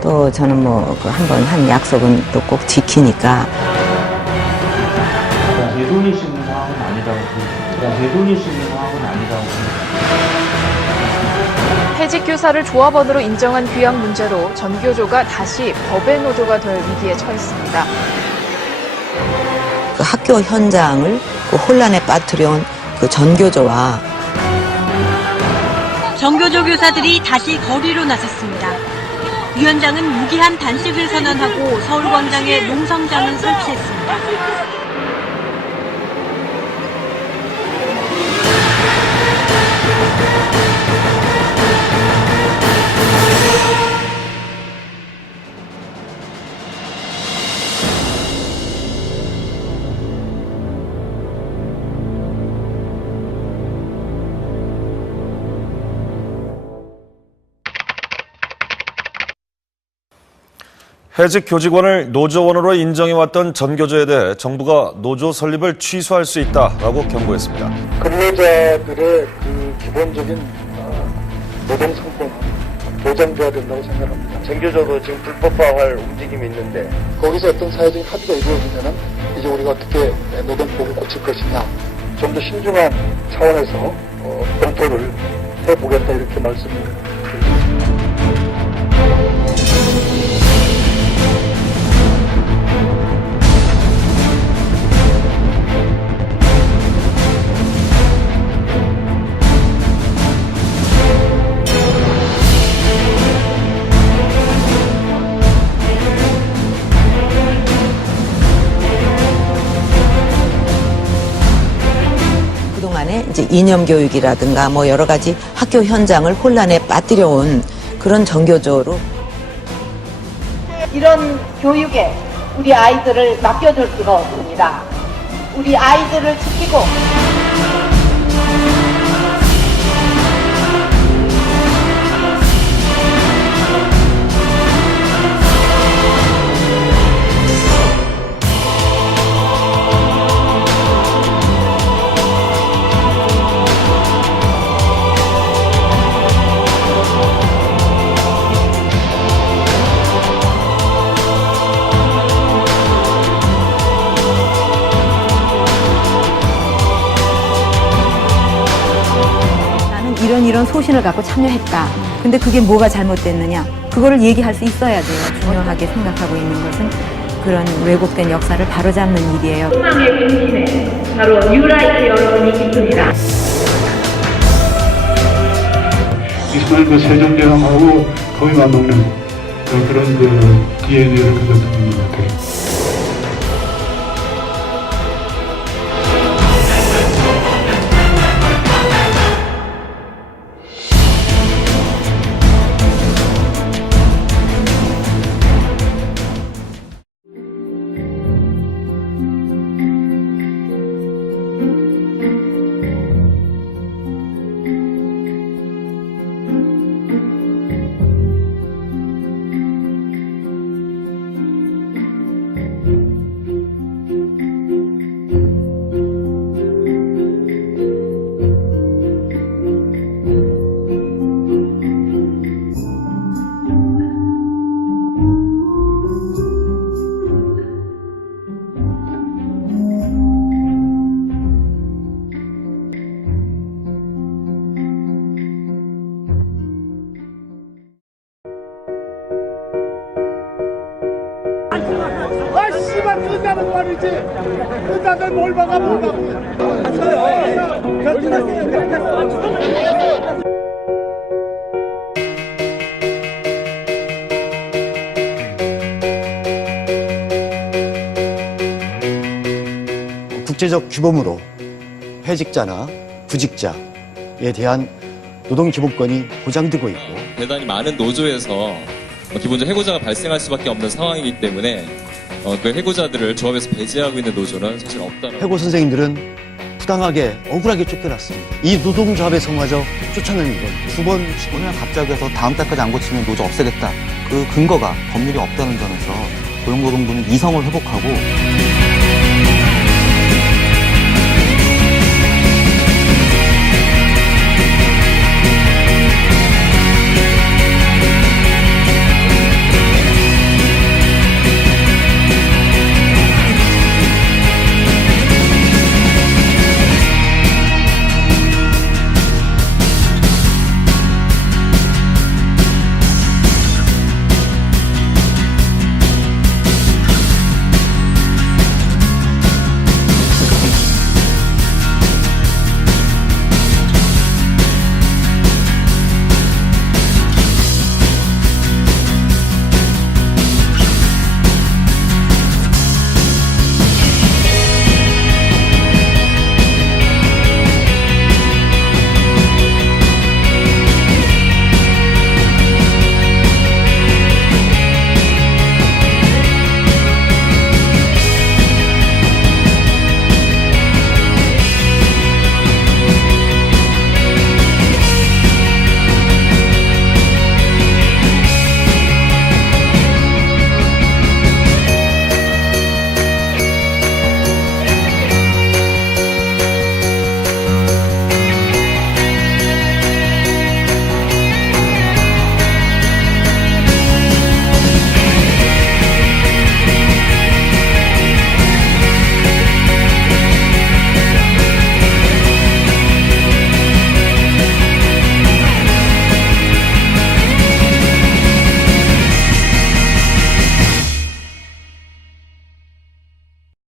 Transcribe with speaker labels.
Speaker 1: 또 저는 뭐 한번 한 약속은 또 꼭 지키니까
Speaker 2: 제 돈이 쓰는 상황은 아니라고 생각합니다. 제 돈이 쓰는 상황은 아니라고 생각합니다.
Speaker 3: 해직 교사를 조합원으로 인정한 귀양 문제로 전교조가 다시 법의 노조가 될 위기에 처했습니다.
Speaker 1: 그 학교 현장을 그 혼란에 빠뜨려온 그 전교조와
Speaker 4: 정교조 교사들이 다시 거리로 나섰습니다. 위원장은 무기한 단식을 선언하고 서울광장에 농성장을 설치했습니다.
Speaker 5: 해직 교직원을 노조원으로 인정해왔던 전교조에 대해 정부가 노조 설립을 취소할 수 있다라고 경고했습니다.
Speaker 6: 근로자들의 그 기본적인 어, 노동 성과는 보장돼야 된다고 생각합니다.
Speaker 7: 전교조도 지금 불법화할 움직임이 있는데
Speaker 6: 거기서 어떤 사회적인 합의가 이루어지면 이제 우리가 어떻게 노동법을 고칠 것이냐 좀 더 신중한 차원에서 어, 검토를 해보겠다 이렇게 말씀을
Speaker 1: 이제 이념 교육이라든가 뭐 여러 가지 학교 현장을 혼란에 빠뜨려온 그런 전교조로
Speaker 8: 이런 교육에 우리 아이들을 맡겨둘 수가 없습니다. 우리 아이들을 지키고
Speaker 9: 이런 이런 소신을 갖고 참여했다. 근데 그게 뭐가 잘못됐느냐? 그거를 얘기할 수 있어야 돼요. 중요하게 생각하고 있는 것은 그런 왜곡된 역사를 바로잡는 일이에요.
Speaker 8: 희망의 중심에 바로 뉴라이트 여러분이 있습니다.
Speaker 6: 정말 그 세종대왕하고 거의 맞먹는 그런 그 DNA를 가졌던 것 같아요.
Speaker 7: 끝나는 말이지. 끝나는 뭘 막아 뭘 막아.
Speaker 10: 국제적 규범으로 회직자나 구직자에 대한 노동 기본권이 보장되고 있고
Speaker 11: 대단히 많은 노조에서 어, 기본적으로 해고자가 발생할 수밖에 없는 상황이기 때문에 어, 그 해고자들을 조합에서 배제하고 있는 노조는 사실 없다는
Speaker 10: 해고 선생님들은 부당하게 억울하게 쫓겨났습니다. 이 노동조합의 성마저 쫓아내는 건 두 번
Speaker 12: 오늘 갑자기 해서 다음 달까지 안 고치면 노조 없애겠다. 그 근거가 법률이 없다는 점에서 고용노동부는 이성을 회복하고